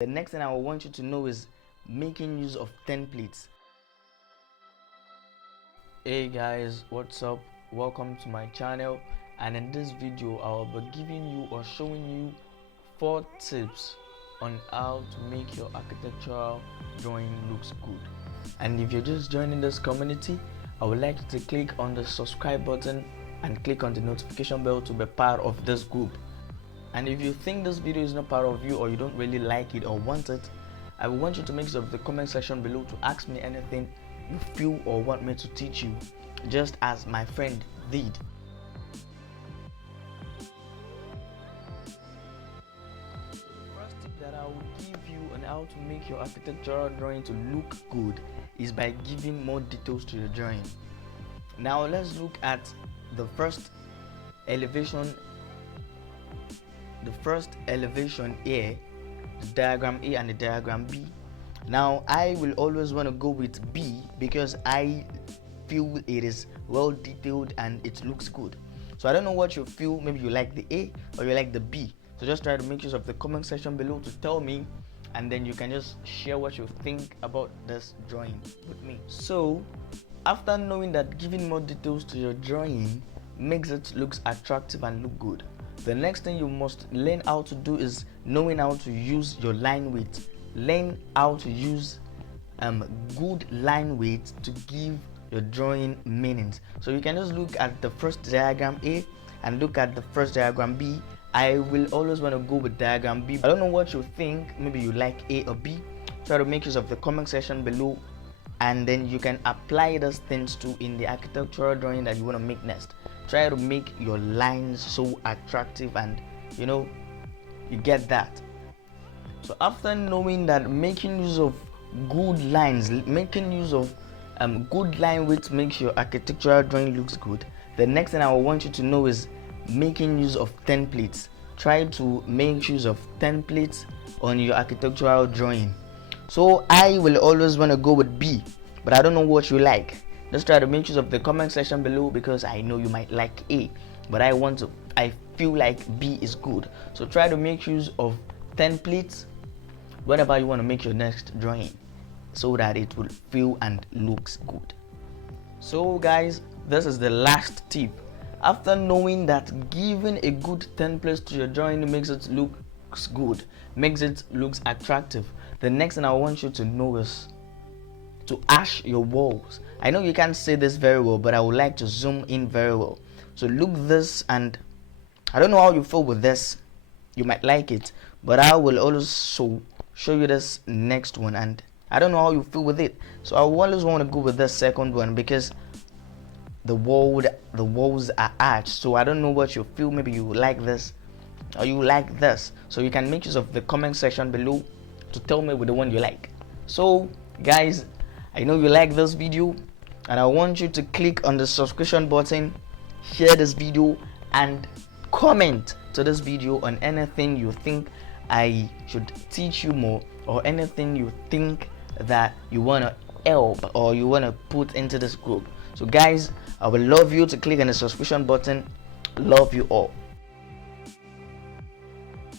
The next thing I want you to know is making use of templates. Hey guys, what's up? Welcome to my channel, and in this video I will be giving you or showing you 4 tips on how to make your architectural drawing looks good. And if you're just joining this community, I would like you to click on the subscribe button and click on the notification bell to be part of this group. And if you think this video is not part of you, or you don't really like it or want it, I will want you to make use of the comment section below to ask me anything you feel or want me to teach you, just as my friend did. So the first tip that I will give you on how to make your architectural drawing to look good is by giving more details to your drawing. Now let's look at the first elevation here, the diagram A and the diagram B. Now I will always want to go with B because I feel it is well detailed and it looks good. So I don't know what you feel, maybe you like the A or you like the B. So just try to make use of the comment section below to tell me, and then you can just share what you think about this drawing with me. So after knowing that giving more details to your drawing makes it look attractive and look good, the next thing you must learn how to do is knowing how to use your line weight. Learn how to use good line weight to give your drawing meanings. So you can just look at the first diagram A and look at the first diagram B. I will always want to go with diagram B. I don't know what you think, maybe you like A or B. Try to make use of the comment section below, and then you can apply those things to in the architectural drawing that you want to make next. Try to make your lines so attractive, and you get that. So after knowing that making use of good lines, making use of good line width makes your architectural drawing looks good, the next thing I want you to know is making use of templates. Try to make use of templates on your architectural drawing. So I will always want to go with B, but I don't know what you like. Just try to make use of the comment section below, because I know you might like A, but I feel like B is good. So try to make use of templates whenever you want to make your next drawing, so that it will feel and looks good. So guys, this is the last tip. After knowing that giving a good template to your drawing makes it looks good, makes it looks attractive, the next thing I want you to know is to ash your walls. I know you can't see this very well, but I would like to zoom in very well. So look this, and I don't know how you feel with this. You might like it, but I will also show you this next one, and I don't know how you feel with it. So I always want to go with this second one because the walls are arched. So I don't know what you feel. Maybe you like this or you like this. So you can make use of the comment section below to tell me with the one you like. So guys, I know you like this video, and I want you to click on the subscription button, share this video, and comment to this video on anything you think I should teach you more, or anything you think that you want to help or you want to put into this group. So guys, I would love you to click on the subscription button. Love you all.